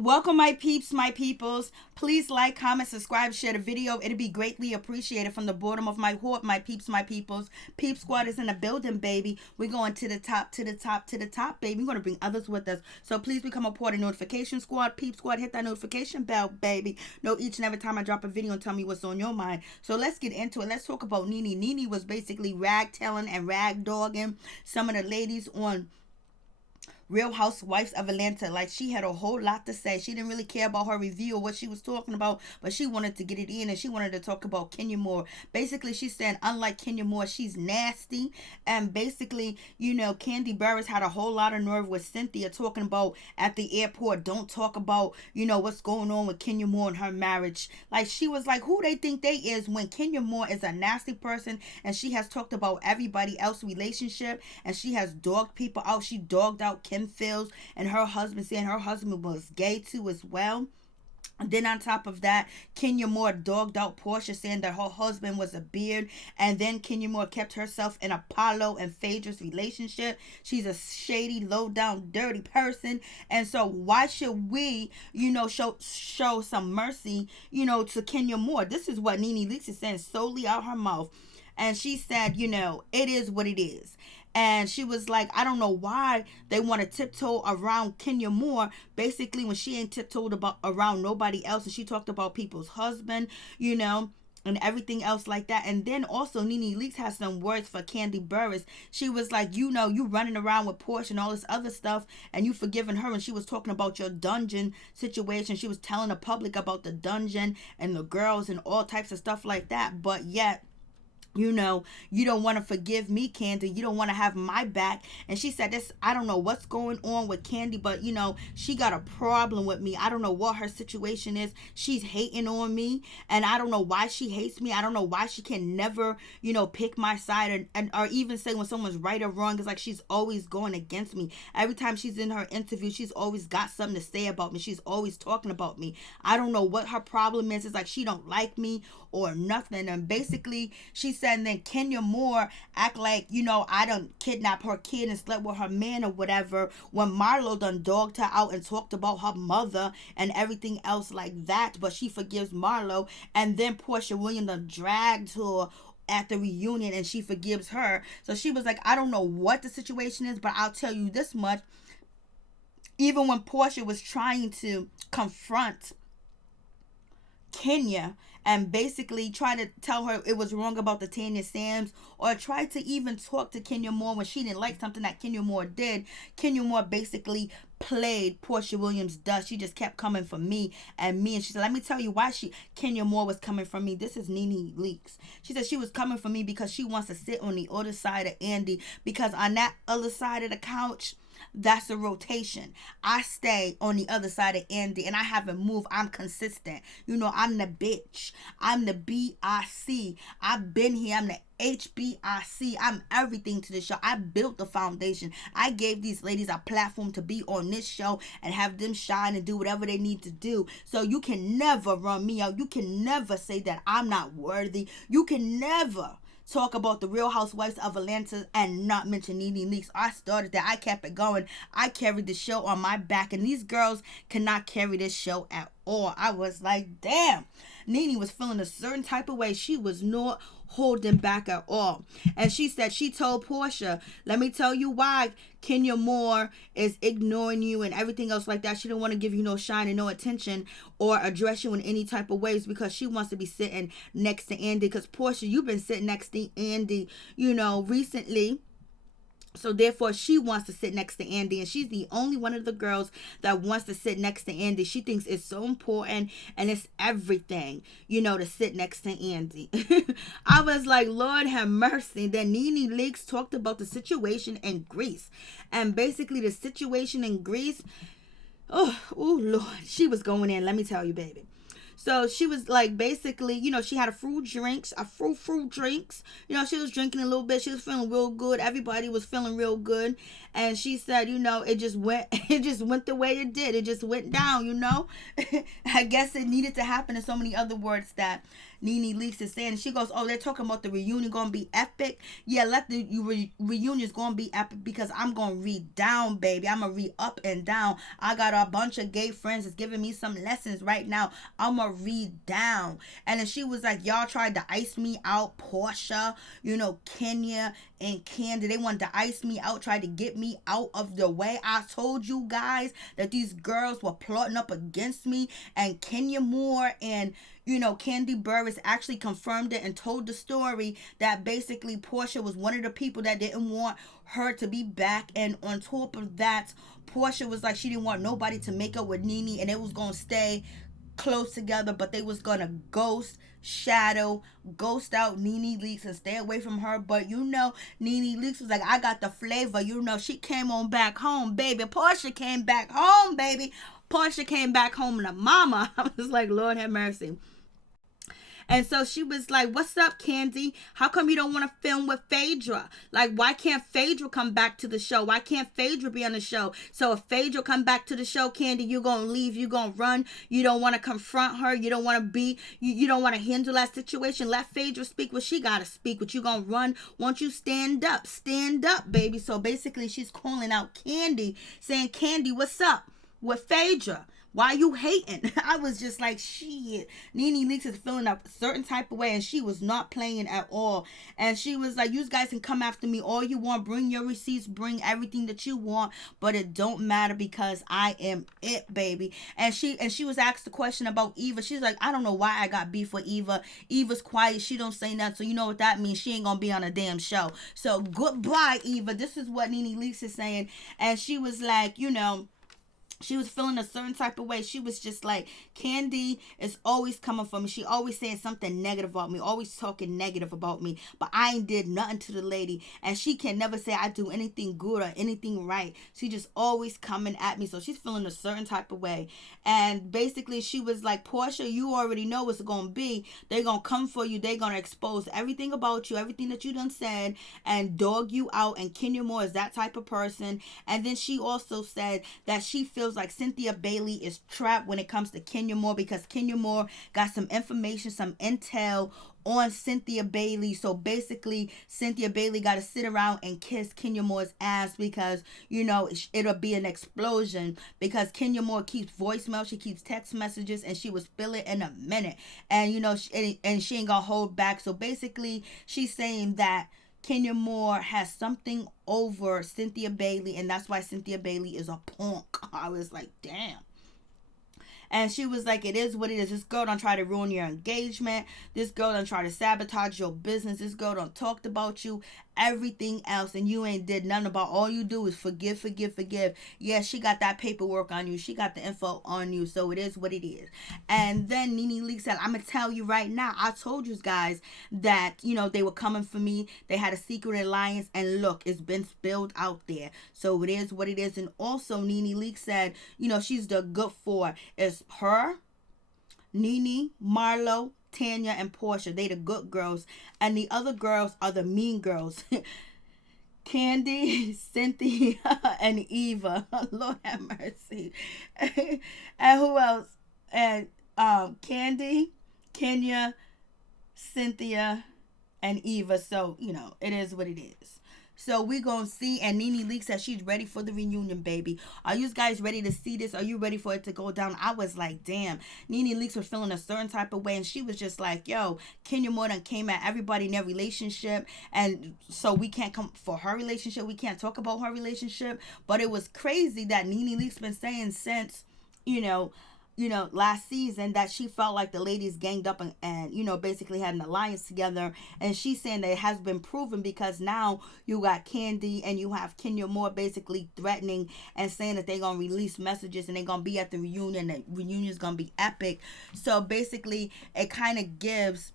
Welcome, my peeps, my peoples. Please like, comment, subscribe, share the video. It'd be greatly appreciated from the bottom of my heart, my peeps, my peoples. Peep Squad is in the building, baby. We're going to the top, to the top, to the top, baby. We're going to bring others with us. So please become a part of Notification Squad. Peep Squad, hit that notification bell, baby. Know each and every time I drop a video and tell me what's on your mind. So let's get into it. Let's talk about NeNe. NeNe was basically rag-telling and rag-dogging some of the ladies on Real Housewives of Atlanta. Like, she had a whole lot to say. She didn't really care about her review or what she was talking about, but she wanted to get it in, and she wanted to talk about Kenya Moore. Basically, she's saying, unlike Kenya Moore, she's nasty. And basically, you know, Burruss had a whole lot of nerve with Cynthia talking about at the airport, don't talk about, you know, what's going on with Kenya Moore and her marriage. Like, she was like, who they think they is, when Kenya Moore is a nasty person, and she has talked about everybody else's relationship, and she has dogged people out. She dogged out Kim Fields and her husband, saying her husband was gay too as well. And then on top of that, Kenya Moore dogged out Porsha, saying that her husband was a beard. And then Kenya Moore kept herself in Apollo and Phaedra's relationship. She's a shady, low down, dirty person. And so why should we, you know, show some mercy, you know, to Kenya Moore? This is what NeNe Leakes is saying solely out her mouth. And she said, you know, it is what it is. And she was like, I don't know why they want to tiptoe around Kenya Moore, basically, when she ain't tiptoed around nobody else. And she talked about people's husband, you know, and everything else like that. And then also NeNe Leakes has some words for Kandi Burruss. She was like, you know, you running around with Porsha and all this other stuff, and you forgiving her. And she was talking about your dungeon situation. She was telling the public about the dungeon and the girls and all types of stuff like that. But yet, you know, you don't want to forgive me, Kandi. You don't want to have my back. And she said this, I don't know what's going on with Kandi, but, you know, she got a problem with me. I don't know what her situation is. She's hating on me, and I don't know why she hates me. I don't know why she can never, you know, pick my side or even say when someone's right or wrong. It's like she's always going against me. Every time she's in her interview, she's always got something to say about me. She's always talking about me. I don't know what her problem is. It's like she don't like me or nothing. And basically, she said, and then Kenya Moore act like, you know, I done kidnapped her kid and slept with her man or whatever, when Marlo done dogged her out and talked about her mother and everything else like that. But she forgives Marlo. And then Porsha Williams done dragged her at the reunion, and she forgives her. So she was like, I don't know what the situation is, but I'll tell you this much. Even when Porsha was trying to confront Kenya and basically try to tell her it was wrong about the Tanya Sams, or try to even talk to Kenya Moore when she didn't like something that Kenya Moore did, Kenya Moore basically played Porsha Williams dust. She just kept coming for me and me. And she said, let me tell you why Kenya Moore was coming for me. This is NeNe Leakes. She said she was coming for me because she wants to sit on the other side of Andy, because on that other side of the couch, that's a rotation. I stay on the other side of Andy, and I haven't moved. I'm consistent. You know, I'm the bitch. I'm the BIC. I've been here. I'm the HBIC. I'm everything to the show. I built the foundation. I gave these ladies a platform to be on this show and have them shine and do whatever they need to do. So you can never run me out. You can never say that I'm not worthy. You can never talk about the Real Housewives of Atlanta and not mention NeNe Leakes. I started that. I kept it going. I carried the show on my back, and these girls cannot carry this show at all. I was like, damn. NeNe was feeling a certain type of way. She was not holding back at all. And she said she told Porsha, let me tell you why Kenya Moore is ignoring you and everything else like that. She didn't want to give you no shine and no attention or address you in any type of ways, because she wants to be sitting next to Andy. Because Porsha, you've been sitting next to Andy, you know, recently. So therefore, she wants to sit next to Andy, and she's the only one of the girls that wants to sit next to Andy. She thinks it's so important and it's everything, you know, to sit next to Andy. I was like, Lord have mercy. Then NeNe Leakes talked about the situation in Greece, and basically the situation in Greece, oh Lord, she was going in. Let me tell you, baby. So she was like, basically, you know, she had a fruit drinks. You know, she was drinking a little bit. She was feeling real good. Everybody was feeling real good. And she said, you know, it just went the way it did. It just went down, you know. I guess it needed to happen, in so many other words that NeNe Leakes is saying. And she goes, oh, they're talking about the reunion gonna be epic. Yeah, let the reunion's gonna be epic, because I'm gonna read down, baby. I'm gonna read up and down. I got a bunch of gay friends that's giving me some lessons right now. I'm gonna read down. And then she was like, y'all tried to ice me out. Porsha, you know, Kenya and Kandi, they wanted to ice me out, tried to get me out of the way. I told you guys that these girls were plotting up against me. And Kenya Moore and, you know, Kandi Burruss actually confirmed it and told the story that basically Porsha was one of the people that didn't want her to be back. And on top of that, Porsha was like, she didn't want nobody to make up with NeNe, and it was going to stay close together, but they was going to ghost out NeNe Leakes and stay away from her. But you know, NeNe Leakes was like, I got the flavor. You know, she came on back home, baby. Porsha came back home, baby. Porsha came back home to mama. I was like, Lord have mercy. And so she was like, what's up, Kandi? How come you don't want to film with Phaedra? Like, why can't Phaedra come back to the show? Why can't Phaedra be on the show? So if Phaedra come back to the show, Kandi, you're going to leave. You're going to run. You don't want to confront her. You don't want to be, you don't want to handle that situation. Let Phaedra speak what she got to speak. What you going to run? Won't you stand up? Stand up, baby. So basically, she's calling out Kandi, saying, Kandi, what's up with Phaedra? Why you hating? I was just like, shit. NeNe Leakes is feeling a certain type of way, and she was not playing at all. And she was like, you guys can come after me all you want. Bring your receipts. Bring everything that you want. But it don't matter, because I am it, baby. And she was asked the question about Eva. She's like, I don't know why I got beef with Eva. Eva's quiet. She don't say nothing. So you know what that means. She ain't going to be on a damn show. So goodbye, Eva. This is what NeNe Leakes is saying. And she was like, you know, she was feeling a certain type of way. She was just like, Kandi is always coming for me. She always saying something negative about me, always talking negative about me. But I ain't did nothing to the lady. And she can never say I do anything good or anything right. She just always coming at me. So she's feeling a certain type of way. And basically she was like, Porsha, you already know what's going to be. They're going to come for you. They're going to expose everything about you, everything that you done said, and dog you out. And Kenya Moore is that type of person. And then she also said that she feels like Cynthia Bailey is trapped when it comes to Kenya Moore, because Kenya Moore got some information, some intel on Cynthia Bailey. So basically Cynthia Bailey got to sit around and kiss Kenya Moore's ass, because you know it'll be an explosion, because Kenya Moore keeps voicemail, she keeps text messages, and she will spill it in a minute. And you know, she ain't gonna hold back. So basically she's saying that Kenya Moore has something over Cynthia Bailey, and that's why Cynthia Bailey is a punk. I was like, damn. And she was like, it is what it is. This girl don't try to ruin your engagement. This girl don't try to sabotage your business. This girl don't talked about you, everything else, and you ain't did nothing about. All you do is forgive. Yeah, she got that paperwork on you. She got the info on you. So it is what it is. And then NeNe Leakes said, I'm going to tell you right now, I told you guys that, you know, they were coming for me. They had a secret alliance, and look, it's been spilled out there. So it is what it is. And also NeNe Leakes said, you know, she's the good four. It's her, NeNe, Marlo, Tanya, and Porsha. They the good girls, and the other girls are the mean girls. Kandi, Cynthia, and Eva. Lord have mercy. And who else? And Kandi, Kenya, Cynthia, and Eva. So you know, it is what it is. So we gonna see. And NeNe Leakes said she's ready for the reunion, baby. Are you guys ready to see this? Are you ready for it to go down? I was like, damn. NeNe Leakes was feeling a certain type of way, and she was just like, yo, Kenya Moore done came at everybody in their relationship, and so we can't come for her relationship. We can't talk about her relationship. But it was crazy that NeNe Leakes been saying since, you know, last season, that she felt like the ladies ganged up and you know, basically had an alliance together. And she's saying that it has been proven, because now you got Kandi and you have Kenya Moore basically threatening and saying that they're going to release messages and they're going to be at the reunion. The reunion is going to be epic. So basically it kind of gives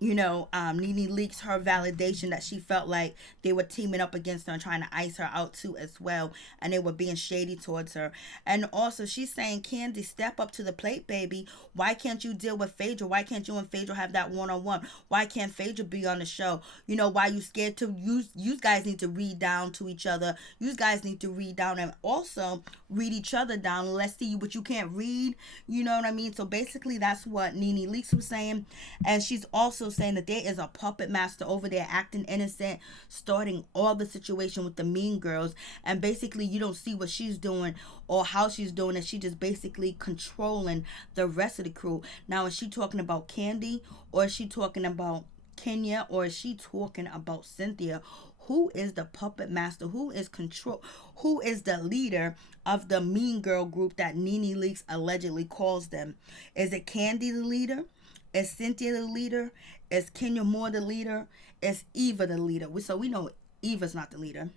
NeNe leaks her validation that she felt like they were teaming up against her and trying to ice her out too as well, and they were being shady towards her. And also she's saying, Kandi, step up to the plate, baby. Why can't you deal with Phaedra? Why can't you and Phaedra have that one-on-one? Why can't Phaedra be on the show? Why you scared to use? You guys need to read down to each other. You guys need to read down and also read each other down. Let's see what you can't read. You know what I mean? So basically that's what NeNe Leakes was saying. And she's also saying that there is a puppet master over there acting innocent, starting all the situation with the mean girls. And basically you don't see what she's doing or how she's doing it. She just basically controlling the rest of the crew. Now, is she talking about Kandi, or is she talking about Kenya, or is she talking about Cynthia? Who is the puppet master? Who is the leader of the mean girl group that NeNe Leakes allegedly calls them? Is it Kandi the leader? Is Cynthia the leader? Is Kenya Moore the leader? Is Eva the leader? So we know Eva's not the leader.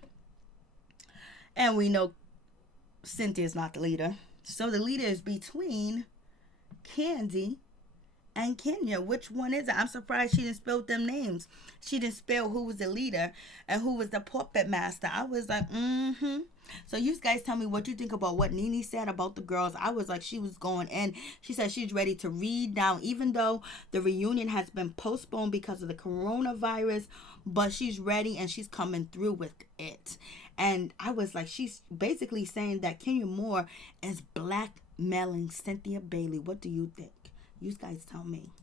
And we know Cynthia's not the leader. So the leader is between Kandi and Kenya. Which one is it? I'm surprised she didn't spell them names. She didn't spell who was the leader and who was the puppet master. I was like, So you guys tell me what you think about what NeNe said about the girls. I was like, she was going in. She said she's ready to read down, even though the reunion has been postponed because of the coronavirus, but she's ready and she's coming through with it. And I was like, she's basically saying that Kenya Moore is blackmailing Cynthia Bailey. What do you think? You guys tell me.